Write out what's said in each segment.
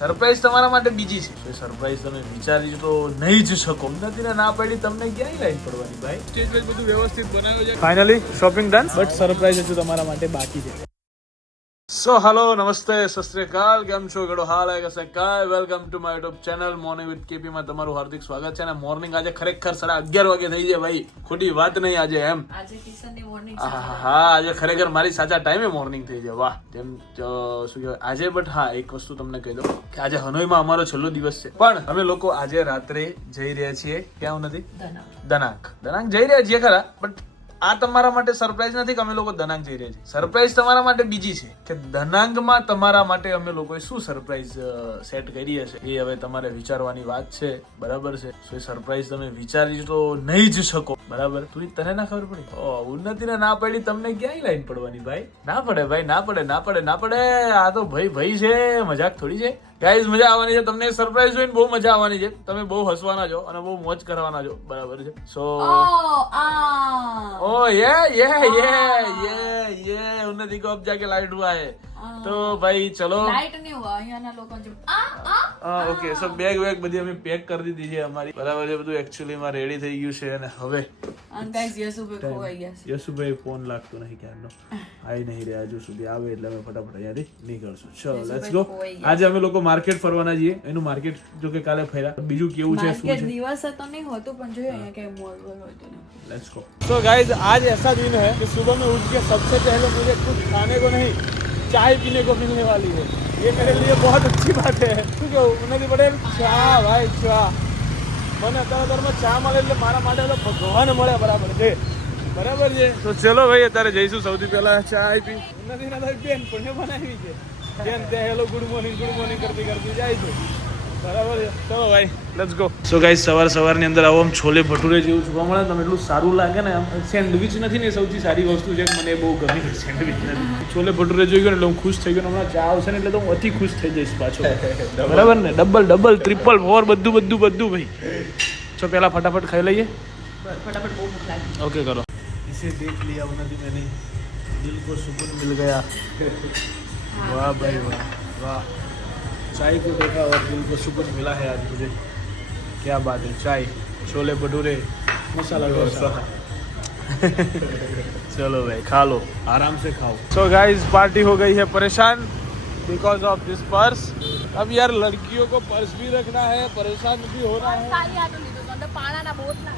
Surprise તમારા માટે બીજી છે. સરપ્રાઈઝ તમે વિચારી તો નહીં જ શકો. નથી ને ના પડી તમને ક્યાંય લાઈન પડવાની ભાઈ. સ્ટેજ પર બધું વ્યવસ્થિત બનાવ્યું છે. Finally shopping done, but surprise હજુ તમારા માટે બાકી છે. સો હેલો, નમસ્તે, સત શ્રી અકાલ, કેમ છો? ગડો હાલ હે કસે કાય. Welcome to my YouTube channel morning with KP માં તમારું હાર્દિક સ્વાગત છે. અને મોર્નિંગ આજે ખરેખર 11:30 વાગે થઈ જાય ભાઈ, ખોટી વાત નહીં આજે એમ. આજે કિશનની મોર્નિંગ હા, આજે ખરેખર મારી સાચા ટાઈમે મોર્નિંગ થઈ જાય. વાહ, જેમ શું કહેવાય આજે. બટ હા, એક વસ્તુ તમને કહી દઉં કે આજે હનોઈમાં અમારો છેલ્લો દિવસ છે, પણ અમે લોકો આજે રાત્રે જઈ રહ્યા છીએ. ક્યાં નથી? દનાંગ જઈ રહ્યા છીએ ખરા, બટ આ તમારા માટે સરપ્રાઈઝ નથી કે અમે લોકો દનાંગ જઈ રહ્યા છીએ. સરપ્રાઈઝ તમારા માટે બીજી છે કે દનાંગમાં તમારા માટે અમે લોકોએ શું સરપ્રાઈઝ સેટ કરી હશે એ હવે તમારે વિચારવાની વાત છે. બરાબર છે? સો એ સરપ્રાઈઝ તમે વિચારી તો નહીં જ શકો. બરાબર? તું તને ના ખબર પડી? ઉન્નતિને ના પડી તમને ક્યાંય લાઈન પડવાની ભાઈ. ના પડે ભાઈ, ના પડે. આ તો ભાઈ છે, મજાક થોડી છે. ગાઈઝ, મજા આવવાની છે. તમને સરપ્રાઈઝ જોઈને બહુ મજા આવવાની છે. તમે બહુ હસવાના છો અને બહુ મોજ કરવાના છો. બરાબર છે? સો ये उन्नति को अब जाके लाइट हुआ है तो भाई चलो લાઈટ નહીં હોય અહીંયાના લોકો જેમ ઓકે. સો બેગ બધી અમે પેક કરી દીધી છે અમારી. બરાબર છે? બધું એકચ્યુઅલી માં રેડી થઈ ગયું છે. અને હવે ગાઈસ યસુભાઈ ખોવાઈ ગયા છે. યશુભાઈ ફોન લાગતો નહીં ક્યારનો, આવી નહીં રહ્યા હજુ સુધી. આવે એટલે અમે ફટાફટ અહીંયાથી નીકળશું. ચલો લેટ્સ ગો. આજે અમે લોકો માર્કેટ ફરવાના છીએ. એનું માર્કેટ જો કે કાલે ફર્યા, બીજું કેવું છે શું છે દિવસ તો નહીં હોતું, પણ જોઈએ અહીંયા કઈ મોલ હોય તો. Let's go. तो गाइज आज ऐसा दिन है कि सुबह में उठ के सबसे पहले मुझे कुछ खाने को नहीं, चाय पीने को मिलने वाली है. ये मेरे लिए बहुत अच्छी बात है. શું કેવું ઉન્નતિ પટેલ? ચા ભાઈ, ચા. મને અત્યારે ચા મળે એટલે મારા માટે તો ભગવાન મળે. બરાબર છે? બરાબર છે. તો ચલો ભાઈ, અત્યારે જઈશું. સૌથી પહેલા ચા પી. ઉન્નતિ ના ભાઈ બેન પણ બનાવી છે. બેન તે હેલો ગુડ મોર્નિંગ કરતી જાય છે. બરાબર છે? ચલો ભાઈ, લેટ્સ ગો. સો ગાઈસ, સવારની અંદર આવો આમ છોલે ભટુરે જેવું જોવા મળે તમે, એટલું સારું લાગે ને. આમ સેન્ડવિચ નથી ને, સૌથી સારી વસ્તુ છે. મને બહુ ગમી સેન્ડવિચ નથી. છોલે ભટુરે જોઈ ગયો ને એટલે હું ખુશ થઈ ગયો. હમણાં ચા આવશે ને એટલે તો હું અતિ ખુશ થઈ જઈશ પાછો. બરાબર ને? ડબલ ટ્રિપલ 4 બધું ભાઈ. તો પહેલા ફટાફટ ખાઈ લઈએ. ફટાફટ બહુ ભૂખ લાગી. ओके करो. इसे देख लिया उन्नति मैंने, दिल को सुकून मिल गया. वाह भाई वाह. चाय को देखा और दिल को सुकून मिला है आज मुझे. क्या बात है. चाय, छोले भटूरे, मसाला डोसा. चलो भाई, खा लो, आराम से खाओ. So guys, पार्टी हो गई है परेशान बिकॉज ऑफ दिस पर्स. अब यार लड़कियों को पर्स भी रखना है, परेशान भी होना है.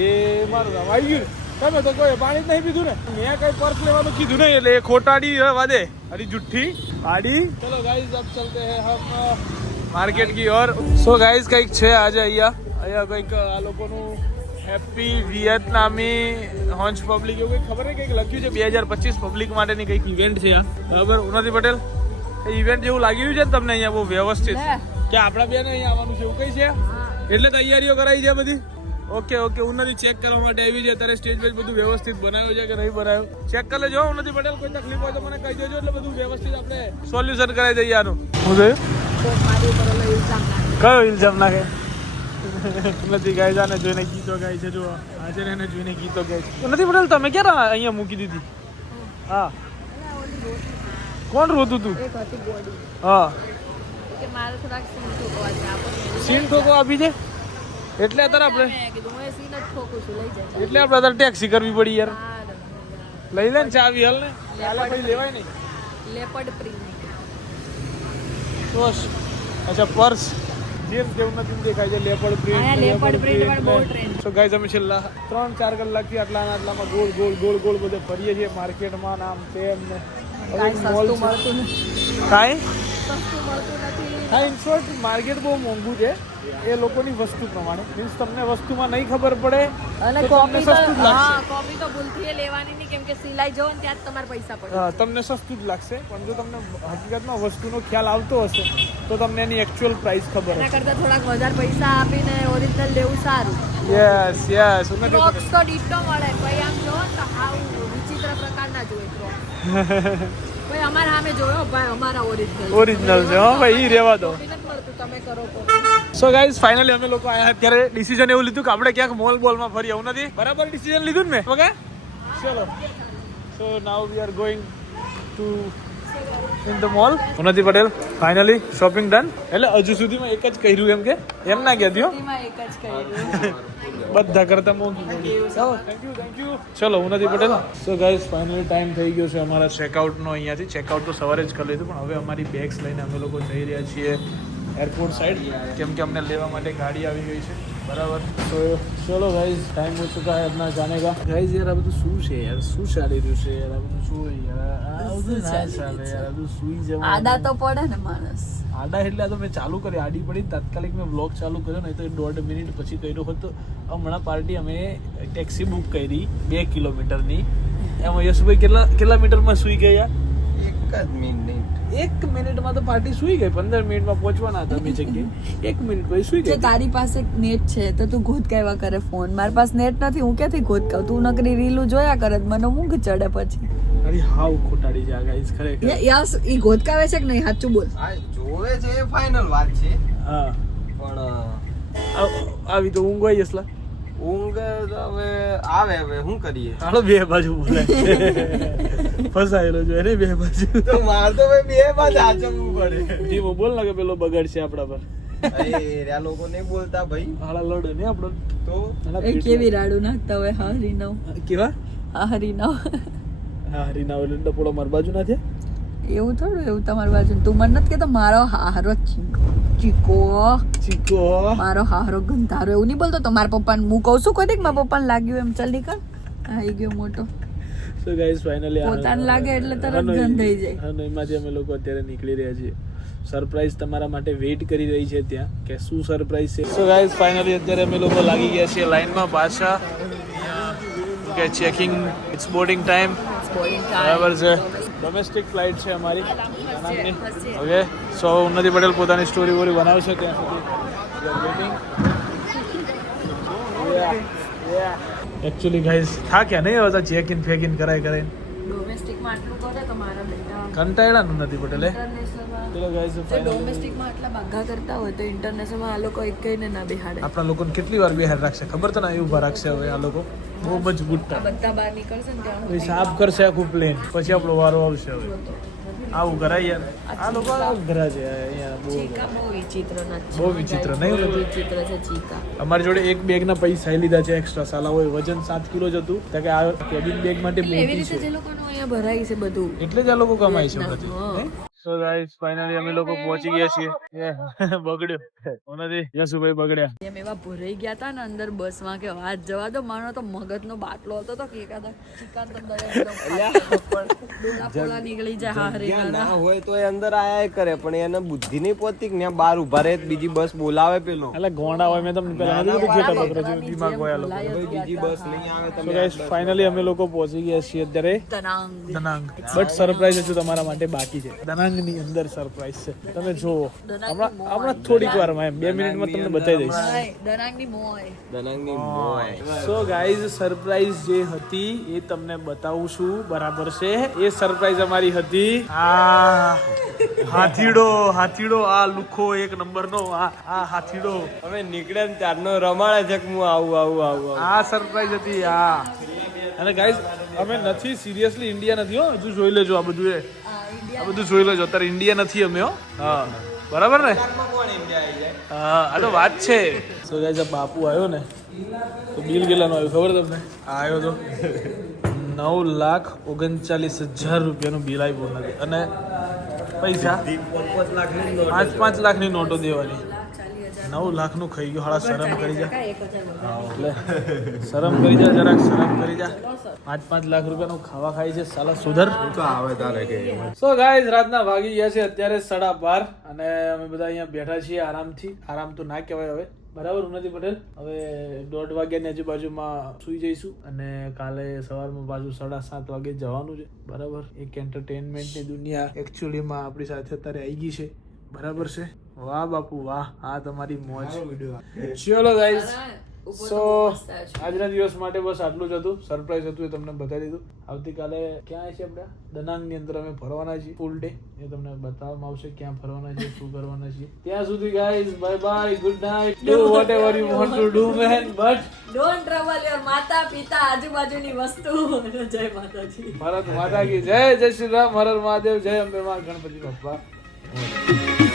ये મારું નામ આવી ગયું. તમે તો કોઈ પાણી જ નહીં પીધું ને. મેં કઈ પર્સ લેવાનું કીધું નહીં એટલે એ ખોટાડી વાદે અરી જુઠ્ઠી આડી. ચલો ગાઈઝ, અબ ચલતે હે હમ માર્કેટ કી ઓર. સો ગાઈઝ, કંઈક છે આજે અહીંયા કંઈક આ લોકોનું હેપી વિયેતનામી હોંચ પબ્લિક એવું કંઈક ખબર નહીં, કંઈક લખ્યું છે 2025 પબ્લિક માટેની કંઈક ઇવેન્ટ છે આ. બરાબર ઉન્નતિ પટેલ? એ ઇવેન્ટ જેવું લાગ્યું છે ને તમને અહીંયા બહુ વ્યવસ્થિત કે આપણા બેન અહીંયા આવવાનું છે એવું કઈ છે એટલે તૈયારીઓ કરાઈ છે બધી. ઓકે ઉન્નતિ ચેક કરવા માટે આવી છે. અત્યારે સ્ટેજ પર બધું વ્યવસ્થિત બનાવ્યું છે કે નહીં બનાવ્યું ચેક કરી લેજો. ઉન્નતિ પટેલ કોઈ તકલીફ હોય તો મને કહી દેજો એટલે બધું વ્યવસ્થિત આપણે સોલ્યુશન કરાવી દઈએ આનું. હું થયું? કયો ઇલ્ઝામ નાખે? નથી ગાય જાને જોઈને ગીતો ગાય છે. જો આજે એને જોઈને ગીતો ગાય છે. નથી પટેલ તમે ક્યારે અહીંયા મૂકી દીધી? હા, કોણ રોતું તું? હા, સીન ઠોકો આપી છે એટલે અત્યારે આપણે ટેક્સી કરવી પડી યાર. લઈ લે ને ચાવી હાલ ને. કોઈ લેવાય નહીં. અચ્છા, પર્સ જેમ જેવું નથી દેખાય છે. Leopard print. સો ગાઈઝ, અમે છેલ્લા 3-4 કલાકથી આટલામાં ગોળ બધે ફરીએ છીએ માર્કેટમાં. આમ તેમ ને ઇન શોર્ટ માર્કેટ બહુ મોંઘું છે એ લોકોની વસ્તુ પ્રમાણે. મીન્સ તમને વસ્તુમાં નહીં ખબર પડે અને કોપી તો ભૂલથી લેવાની નહીં, કેમ કે સિલાઈ જો ને ત્યાં જ તમારા પૈસા પડે. તમને સસ્તું જ લાગશે, પણ જો તમને હકીકતમાં વસ્તુનો ખ્યાલ આવતો હશે તો તમને એની એકચ્યુઅલ પ્રાઇસ ખબર હશે. એના કરતાં થોડાક વધારે પૈસા આપીને ઓરિજિનલ લેવું સારું. યસ ક્રોક્સ તો ડીટો મળે. ભાઈ આમ જો તો હાવ વિચિત્ર પ્રકારના જોઈએ ક્રોક્સ. ભાઈ અમારા સામે જોયો ભાઈ, અમારા ઓરિજિનલ છે. હા ભાઈ, ઈ રહેવા દો. તમે કરો. સો ગાઈઝ, ફાઇનલી અમે લોકો આયા. અત્યારે ડિસિઝન એવું લીધું કે આપણે ક્યાંક મોલમાં ફરી આવું નથી. બરાબર ડિસિઝન લીધું ને મેં? ઓકે ચલો. So now we are going to in the mall. Unnati Patel finally shopping done. એટલે હજુ સુધીમાં એક જ કર્યું એમ કે એમ ના કહેતી હો. એમાં એક જ કર્યું. બધા કરતા મોંઘી પડી. Thank you. ચલો ઉન્નતિ Patel. So guys finally time થઈ ગયો છે અમારા ચેકઆઉટનો. અહીંયાથી ચેકઆઉટ તો સવારે જ કરી લીધું, પણ હવે અમારી બેગ્સ લઈને અમે લોકો જઈ રહ્યા છીએ એરપોર્ટ સાઈડ, કેમ કે અમને લેવા માટે ગાડી આવી ગઈ છે. બરાબર. તો ચલો ગાઈઝ ટાઈમ હો ચુકા है अपना जाने का. ગાઈઝ યાર આ બધું શું છે યાર, શું ચાલી રહ્યું છે યાર, આ બધું શું યાર, આ બધું ના ચાલે યાર, આ બધું સુઈ જવાનું. આડા તો પડે ને માણસ. આડા એટલે આ તો મેં ચાલુ કરી, આડી પડી તાત્કાલિક મેં બ્લોગ ચાલુ કર્યો, નહીં તો 1.5 મિનિટ પછી કર્યો હોત. તો હમણાં પાર્ટી અમે ટેક્સી બુક કરી 2 કિલોમીટરની. એમાં યશુભાઈ કેટલા મીટરમાં સુઈ ગયા? 1 મિનિટમાં તો પાર્ટી સુઈ ગઈ. 15 મિનિટમાં પહોંચવાના હતા અમે જગ્યાએ, 1 મિનિટ પછી સુઈ જો ગઈ. તારી પાસે નેટ છે તો તું ગોતકાવા કરે ફોન. મારી પાસે નેટ નથી, હું ક્યાંથી ગોતકાવ? તું નકરી રીલું જોયા કરે, મને ઊંઘ ચડે પછી. અરે હાવ ખોટાડી છે આ ગાઈસ ખરેખર. યાર ઈ ગોતકાવે છે કે નહીં સાચું બોલ. હા જોવે છે એ ફાઇનલ વાત છે, હા પણ આવી તો ઊંઘ હોય અસલા. ઊંઘ તો હવે આવે, હવે શું કરીએ? હાલો બે બાજુ બોલે ફસાયેલો જો એને બે બાજુ. તો માર તો ભાઈ બે બાજુ આચમવું પડે. જીવો બોલ ને કે પેલો બગાડશે આપડા પર. અરે આ લોકો નહીં બોલતા ભાઈ. હાલા લડે ને આપણો તો એ કેવી રાડું નાખતા હોય. હા હરીનવ, કેવા? હા હરીનવ. હા હરીના ઓલે ડપોળો માર બાજુ ના છે. એવું થોડું, એવું તમારી બાજુ. તું મને નથી કહેતો મારો હારો ચીકો, મારો હારો ગંધારો એવું નહીં બોલતો. તો મારા પપ્પાને હું કહું છું કોઈ દીક મારા પપ્પાને લાગ્યું એમ. ચાલ નીકળ, આવી ગયો મોટો. સો ગાઈસ ફાઇનલી પોતાને લાગે એટલે તરત ગંધાઈ જાય. હા એમાંથી અમે લોકો અત્યારે નીકળી રહ્યા છીએ. સરપ્રાઈઝ તમારા માટે વેઇટ કરી રહી છે ત્યાં, કે શું સરપ્રાઈઝ છે. સો ગાઈસ ફાઇનલી અત્યારે અમે લોકો લાગી ગયા છીએ લાઈનમાં પાછા. કે ચેકિંગ, ઇટ્સ બોર્ડિંગ ટાઈમ. બરાબર છે. ડોમેસ્ટિક ફ્લાઇટ છે અમારી. ઓકે. સો ઉન્નતિ પટેલ પોતાની સ્ટોરી વોરી બનાવશે ત્યાં સુધી. એકચ્યુઅલી ગાઈસ થાક્યા નહીં હવે ચેક ઇન ફેક ઇન કરાય ડોમેસ્ટિકમાં આટલું કરે તો મારા બેટા કંટાળ્યા ઉન્નતિ પટેલે. ચલો ગાઈસ ડોમેસ્ટિકમાં આટલા બાઘા કરતા હોય તો ઇન્ટરનેશનલમાં આ લોકો એક કઈને ના બેહાડે. આપણા લોકોને કેટલી વાર બેહાર રાખશે ખબર તો ના, એવું ઉભા રાખશે હવે આ લોકો. બહુ મજબૂત આ બધા બહાર નીકળશે ને ત્યાં પછી સાફ કરશે આખું પ્લેન, પછી આપણો વારો આવશે. હવે આવું કરાય યાર, આ લોકો ઘરા છે અહીંયા. ચીકા બહુ વિચિત્ર નથી, બહુ વિચિત્ર નહીં? વિચિત્ર છે ચીકા. અમારી જોડે એક બેગના પૈસા લીધા છે એક્સ્ટ્રા. સાલા હોય વજન 7 કિલો જ હતું, તો કે આ કેબિન બેગ માટે એવી મોટી રીતે છે, જે લોકોનું અહીંયા ભરાય છે બધું, એટલે જ આ લોકો કમાય છે હા. બધી. સો ગાઈસ ફાઇનલી અમે લોકો પહોંચી ગયા છીએ. બગડ્યો નથી યશુભાઈ, બગડ્યા. એમ એવા ભરાઈ ગયા હતા ને અંદર બસમાં કે વાત જવા દો. મારો તો મગજનો બાટલો હતો તો કે એકાદા ચિકન તો ડોલા નીકળી જાય. હા રે ના હોય તો એ અંદર આયા કરે, પણ એને બુદ્ધિ નહીં પહોંચતી કે ત્યાં બહાર ઉભા રહે બીજી બસ બોલાવે પેલો. એટલે ગોંડા હોય, મેં તમને પહેલા નથી કીધું ખેતર પકડો છો, દિમાગ હોય આ લોકો. બીજી બસ નહીં આવે સો તમે. ગાઈસ ફાઇનલી અમે લોકો પહોંચી ગયા છીએ અત્યારે તનાંગ. દનાંગ. બટ સરપ્રાઈઝ હજુ તમારા માટે બાકી છે. દનાંગની અંદર સરપ્રાઈઝ છે, તમે જુઓ. હમણાં થોડીક વારમાં, એમ 2 મિનિટમાં તમને બતાવી દઈશ. દનાંગની મોય. દનાંગની મોય. સો ગાઈઝ સરપ્રાઈઝ જે હતી એ તમને બતાવું છું. બરાબર છે, એ સરપ્રાઈઝ અમારી હતી આ હાથીડો. આ લુખો 1 નંબરનો આ હાથીડો. હવે નીકળે ને ત્યારનો રમાડે છે કે હું આવું. આ સરપ્રાઈઝ હતી આ. અને ગાઈઝ અમે નથી સિરિયસલી ઇન્ડિયા નથી હો. હજુ જોઈ લેજો આ બધું. આ બધું જોઈ લેજો. અત્યારે ઇન્ડિયા નથી અમે હો. હા બરાબર ને? હા આ તો વાત છે. સો ગાઈઝ આ બાપુ આવ્યો ને તો બિલ કેટલાનો આવ્યો ખબર તમને? આવ્યો તો 9,39,000 રૂપિયાનું બિલ આવ્યું નથી. અને પૈસા 5 લાખની નોટો દેવાની. 9 લાખનું ખાઈ ગયો. હાડા શરમ કરી જા. એટલે શરમ કરી જા, જરાક શરમ કરી જા. 5 લાખ રૂપિયાનું ખાવા ખાય છે સાલા. સુધર તો આવે તારે કે. સો ગાઈઝ રાતના વાગી ગયા છે અત્યારે 12:30 અને અમે બધા અહીંયા બેઠા છીએ આરામથી. આરામ તો ના કહેવાય હવે, બરાબર ઉન્નતિ પટેલ? હવે 1:30 વાગ્યાની આજુબાજુમાં સુઈ જઈશું અને કાલે સવારમાં પાછું 7:30 વાગે જવાનું છે. બરાબર. એક એન્ટરટેનમેન્ટની દુનિયા એકચ્યુઅલીમાં આપણી સાથે અત્યારે આવી ગઈ છે. બરાબર છે. વાહ બાપુ વાહ, આ તમારી મોજ. ચલો ગાઈઝ ઊભો સો તો મસ્ત આવ્યો છે. આજના દિવસ માટે બસ આટલું જ હતું. સરપ્રાઈઝ હતું એ તમને બતાવી દીધું. આવતીકાલે ક્યાં છે આપણે દનાંગની અંદર અમે ફરવાના છીએ ફૂલ ડે. એ તમને બતાવવામાં આવશે ક્યાં ફરવાના છે, શું કરવાના છીએ. ત્યાં સુધી guys bye bye, good night, do vote ever you want to do man, but don't trouble your માતા પિતા આજુબાજુની વસ્તુ. જય માતાજી. ભારત માતા કી જય. જય શ્રી રામ, હર હર મહાદેવ, જય અંબે માં, ગણપતિ બાપ્પા.